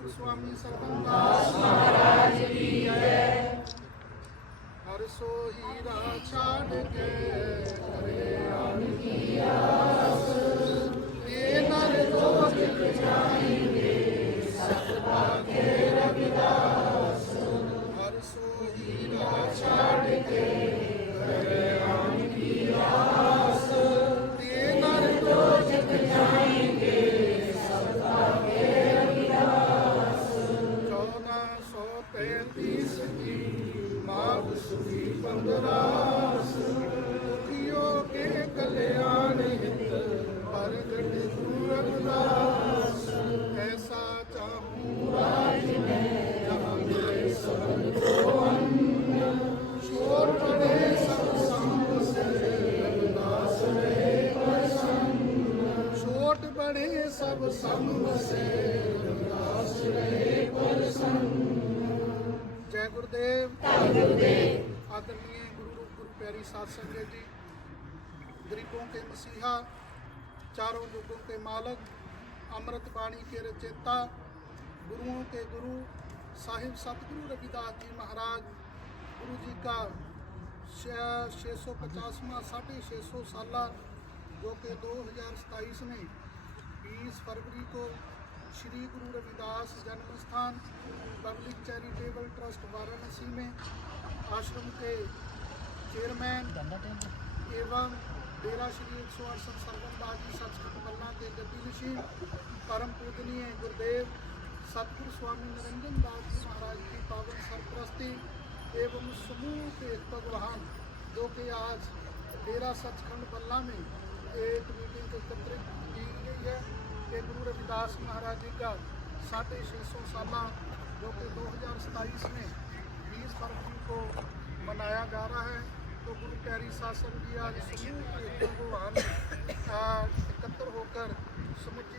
ਸਤਿਗੁਰੂ ਸਵਾਮੀ ਸਰਬੰਦਾਸ ਮਹਾਰਾਜ ਕੀ ਜੈ। ਹਰ ਸੋਈ ਰਾਹ ਛਾੜ ਕੇ ਕਰੇ ਆਨ ਕੀ ਸੌ ਤੈਂਤੀਸ ਦੀ ਮਾਘ ਪੰਦਰਾਸ ਦੁਖਿਓ ਕੇ ਕਲਿਆਣ ਹਿਤ ਪ੍ਰਗਟ ਗੁਰੂ ਰਵਿਦਾਸ ਐਸਾ ਚਾਹੂੰ ਰਾਜ ਮੈਂ ਜਹਾਂ ਮਿਲੇ ਸਬਨ ਕੋ ਅੰਨ ਛੋੜ ਪੜੇ ਸਭ ਸੰਗ ਸੇ ਰਵਿਦਾਸ ਰਹੇ ਪ੍ਰਸੰਨ ਛੋਟ ਬੜੇ ਸਭ ਸੰਗ ਸੇ ਰਵਿਦਾਸ ਰਹੇ गुरुदेव आदरणीय गुरु रूप गुरु प्यारी सात संगत जी गरीबों के मसीहा चारों युगों के मालक अमृत वाणी के रचेता गुरुओं के गुरु साहिब सतगुरु रविदास जी महाराज गुरु जी का छः सौ पचासवा साढ़े छः सौ साल जो कि दो हज़ार सताईस में बीस फरवरी को श्री गुरु रविदास जन्म स्थान पब्लिक चैरिटेबल ट्रस्ट वाराणसी में आश्रम के चेयरमैन एवं डेरा श्री एक सौ अड़सठ सरगमबाजी सचखंड मल्ला के गद्दी नशीन परम पूजनीय गुरुदेव सतगुरु स्वामी निरंजन दास जी महाराज की पावन सरप्रस्ती एवं समूह के भगवान जो कि आज डेरा सचखंड बल्ला में एक मीटिंग एकत्रित की गई है कि गुरु रविदास महाराज जी का साढ़े छः सौ साल जो कि दो हज़ार सताईस में बीस फरवरी को मनाया जा रहा है तो गुरु प्यारी शासन जी आज समूह के भगवान एकत्र होकर समुचित